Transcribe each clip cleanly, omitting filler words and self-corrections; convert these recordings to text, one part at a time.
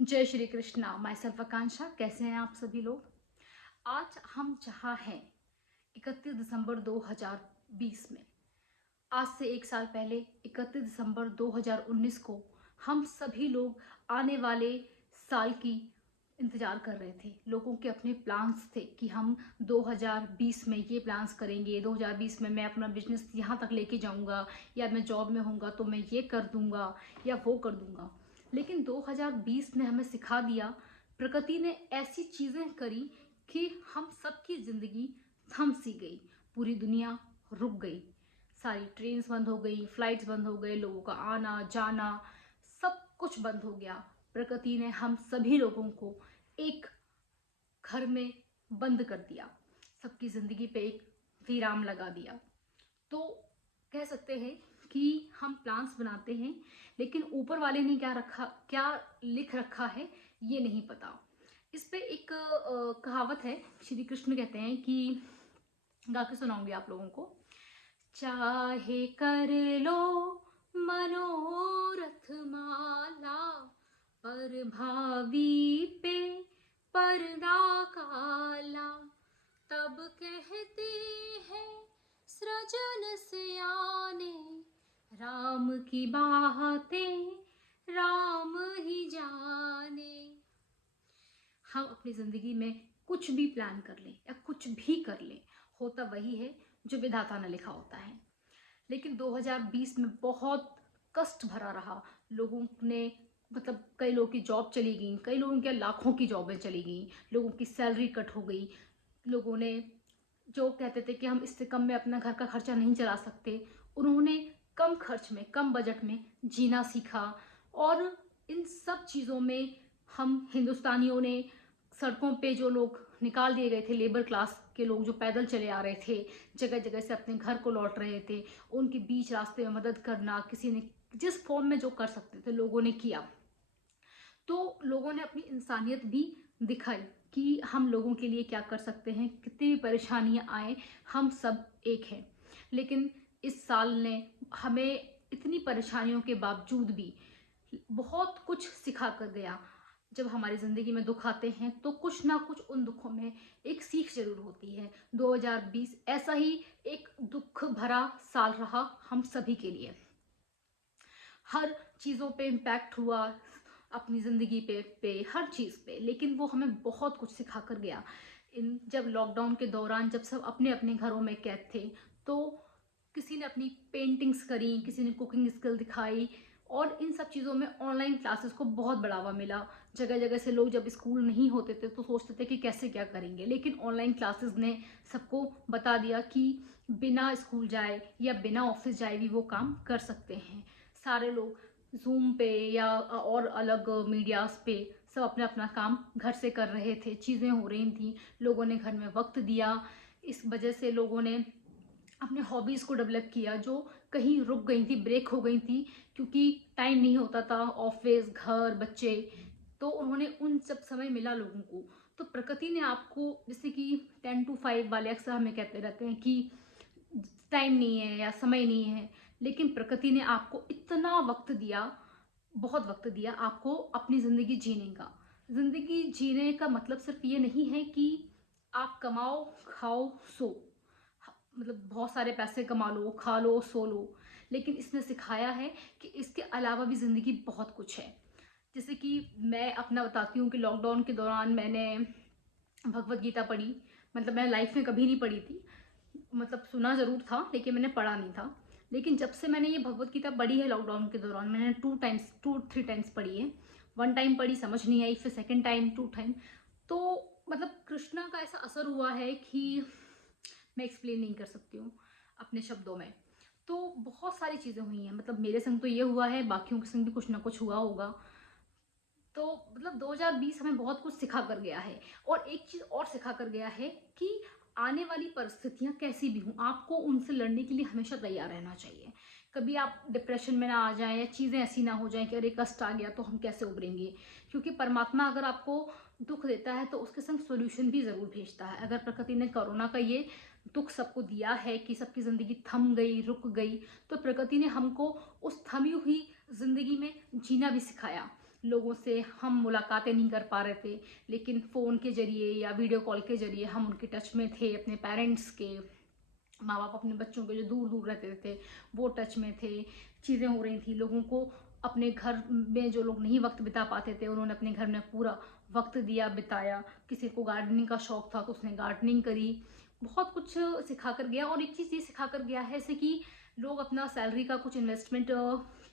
जय Shri Krishna. My self आकांक्षा। कैसे हैं आप सभी लोग? आज हम जहाँ हैं 31 दिसंबर 2020 में, आज से एक साल पहले 31 दिसंबर 2019 को हम सभी लोग आने वाले साल की इंतज़ार कर रहे थे। लोगों के अपने प्लान्स थे कि हम 2020 में ये प्लान्स करेंगे, 2020 में मैं अपना बिजनेस यहाँ तक लेके जाऊँगा, या मैं जॉब में होऊंगा तो मैं ये कर दूँगा या वो कर दूँगा। लेकिन 2020 ने हमें सिखा दिया, प्रकृति ने ऐसी चीज़ें करी कि हम सबकी ज़िंदगी थम सी गई। पूरी दुनिया रुक गई, सारी ट्रेन्स बंद हो गई, फ्लाइट्स बंद हो गए, लोगों का आना जाना सब कुछ बंद हो गया। प्रकृति ने हम सभी लोगों को एक घर में बंद कर दिया, सबकी ज़िंदगी पे एक विराम लगा दिया। तो कह सकते हैं कि हम प्लान्स बनाते हैं, लेकिन ऊपर वाले ने क्या लिख रखा है ये नहीं पता। इस पे एक कहावत है, श्री कृष्ण कहते हैं कि, गा के सुनाऊंगी आप लोगों को। चाहे कर लो मनोरथ माला, पर भावी पे पर्दा काला। तब कहते हैं सृजन से आने, राम की बातें राम ही जाने। हम अपनी ज़िंदगी में कुछ भी प्लान कर लें या कुछ भी कर लें, होता वही है जो विधाता ने लिखा होता है। लेकिन 2020 में बहुत कष्ट भरा रहा। लोगों ने कई लोगों की जॉब चली गई, कई लोगों के लाखों की जॉबें चली गई, लोगों की सैलरी कट हो गई। लोगों ने जो कहते थे कि हम इससे कम में अपना घर का खर्चा नहीं चला सकते, उन्होंने कम खर्च में, कम बजट में जीना सीखा। और इन सब चीज़ों में हम हिंदुस्तानियों ने, सड़कों पे जो लोग निकाल दिए गए थे, लेबर क्लास के लोग जो पैदल चले आ रहे थे, जगह जगह से अपने घर को लौट रहे थे, उनके बीच रास्ते में मदद करना, किसी ने जिस फॉर्म में जो कर सकते थे लोगों ने किया। तो लोगों ने अपनी इंसानियत भी दिखाई कि हम लोगों के लिए क्या कर सकते हैं, कितनी भी परेशानियां आए हम सब एक हैं। लेकिन इस साल ने हमें इतनी परेशानियों के बावजूद भी बहुत कुछ सिखा कर गया। जब हमारी ज़िंदगी में दुख आते हैं तो कुछ ना कुछ उन दुखों में एक सीख जरूर होती है। 2020 ऐसा ही एक दुख भरा साल रहा हम सभी के लिए। हर चीज़ों पे इम्पैक्ट हुआ, अपनी ज़िंदगी पे हर चीज़ पे, लेकिन वो हमें बहुत कुछ सिखा कर गया। जब लॉकडाउन के दौरान जब सब अपने अपने घरों में कैद थे, तो किसी ने अपनी पेंटिंग्स करी, किसी ने कुकिंग स्किल दिखाई, और इन सब चीज़ों में ऑनलाइन क्लासेस को बहुत बढ़ावा मिला। जगह जगह से लोग जब स्कूल नहीं होते थे तो सोचते थे कि कैसे क्या करेंगे, लेकिन ऑनलाइन क्लासेस ने सबको बता दिया कि बिना स्कूल जाए या बिना ऑफिस जाए भी वो काम कर सकते हैं। सारे लोग जूम पे या और अलग मीडियाज पे सब अपना अपना काम घर से कर रहे थे, चीज़ें हो रही थी, लोगों ने घर में वक्त दिया। इस वजह से लोगों ने अपने हॉबीज़ को डेवलप किया जो कहीं रुक गई थी, ब्रेक हो गई थी, क्योंकि टाइम नहीं होता था, ऑफिस, घर, बच्चे। तो उन्होंने उन सब समय मिला लोगों को। तो प्रकृति ने आपको, जैसे कि 10 to 5 वाले अक्सर हमें कहते रहते हैं कि टाइम नहीं है या समय नहीं है, लेकिन प्रकृति ने आपको इतना वक्त दिया, बहुत वक्त दिया आपको अपनी ज़िंदगी जीने का। ज़िंदगी जीने का मतलब सिर्फ ये नहीं है कि आप कमाओ, खाओ, सो, बहुत सारे पैसे कमा लो, खा लो, सो लो, लेकिन इसने सिखाया है कि इसके अलावा भी ज़िंदगी बहुत कुछ है। जैसे कि मैं अपना बताती हूँ कि लॉकडाउन के दौरान मैंने भगवत गीता पढ़ी। मैंने लाइफ में कभी नहीं पढ़ी थी, सुना ज़रूर था लेकिन मैंने पढ़ा नहीं था। लेकिन जब से मैंने ये भगवत गीता पढ़ी है लॉकडाउन के दौरान, मैंने 2 3 टाइम्स पढ़ी है। 1 टाइम पढ़ी, समझ नहीं आई, फिर सेकेंड टाइम, 2 टाइम। तो कृष्णा का ऐसा असर हुआ है कि मैं एक्सप्लेन नहीं कर सकती हूँ अपने शब्दों में। तो बहुत सारी चीज़ें हुई हैं, मेरे संग तो ये हुआ है, बाकियों के संग भी कुछ ना कुछ हुआ होगा। तो 2020 हमें बहुत कुछ सिखा कर गया है। और एक चीज़ और सिखा कर गया है कि आने वाली परिस्थितियां कैसी भी हों, आपको उनसे लड़ने के लिए हमेशा तैयार रहना चाहिए। कभी आप डिप्रेशन में ना आ जाएं, या चीज़ें ऐसी ना हो जाएं कि अरे कष्ट आ गया तो हम कैसे उभरेंगे। क्योंकि परमात्मा अगर आपको दुख देता है तो उसके संग सोल्यूशन भी ज़रूर भेजता है। अगर प्रकृति ने कोरोना का ये दुख सबको दिया है कि सबकी ज़िंदगी थम गई, रुक गई, तो प्रकृति ने हमको उस थमी हुई ज़िंदगी में जीना भी सिखाया। लोगों से हम मुलाकातें नहीं कर पा रहे थे, लेकिन फ़ोन के ज़रिए या वीडियो कॉल के ज़रिए हम उनके टच में थे, अपने पेरेंट्स के, माँ बाप अपने बच्चों के जो दूर दूर रहते थे वो टच में थे। चीज़ें हो रही थी, लोगों को अपने घर में जो लोग नहीं वक्त बिता पाते थे उन्होंने अपने घर में पूरा वक्त दिया, बिताया। किसी को गार्डनिंग का शौक था तो उसने गार्डनिंग करी। बहुत कुछ सिखा कर गया। और एक चीज़ ये सिखा कर गया है, जैसे कि लोग अपना सैलरी का कुछ इन्वेस्टमेंट,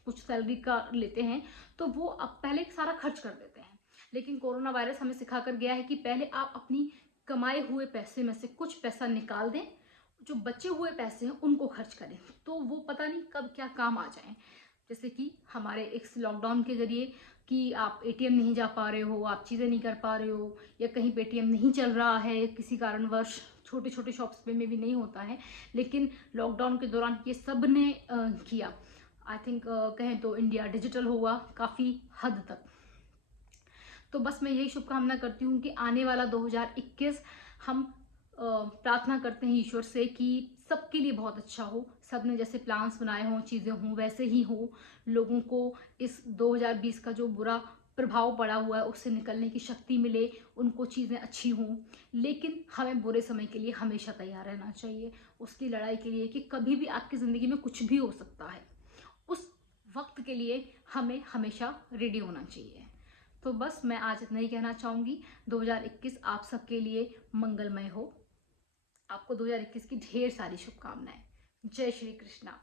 कुछ सैलरी का लेते हैं तो वो अब पहले सारा खर्च कर देते हैं। लेकिन कोरोना वायरस हमें सिखा कर गया है कि पहले आप अपनी कमाए हुए पैसे में से कुछ पैसा निकाल दें, जो बचे हुए पैसे हैं उनको खर्च करें, तो वो पता नहीं कब क्या काम आ जाए। जैसे कि हमारे इस लॉकडाउन के जरिए कि आप एटीएम नहीं जा पा रहे हो, आप चीज़ें नहीं कर पा रहे हो, या कहीं पे एटीएम नहीं चल रहा है किसी कारणवश, छोटे छोटे शॉप्स में भी नहीं होता है, लेकिन लॉकडाउन के दौरान ये सब ने किया। आई थिंक कहें तो इंडिया डिजिटल हुआ काफ़ी हद तक। तो बस मैं यही शुभकामना करती हूँ कि आने वाला 2021 हम प्रार्थना करते हैं ईश्वर से कि सबके लिए बहुत अच्छा हो, सब ने जैसे प्लान्स बनाए हों, चीज़ें हों वैसे ही हो। लोगों को इस 2020 का जो बुरा प्रभाव पड़ा हुआ है उससे निकलने की शक्ति मिले, उनको चीज़ें अच्छी हों। लेकिन हमें बुरे समय के लिए हमेशा तैयार रहना चाहिए, उसकी लड़ाई के लिए कि कभी भी आपकी ज़िंदगी में कुछ भी हो सकता है, उस वक्त के लिए हमें हमेशा रेडी होना चाहिए। तो बस मैं आज इतना ही कहना चाहूँगी। 2021 आप सबके लिए मंगलमय हो। आपको 2021 की ढेर सारी शुभकामनाएं। जय श्री कृष्णा।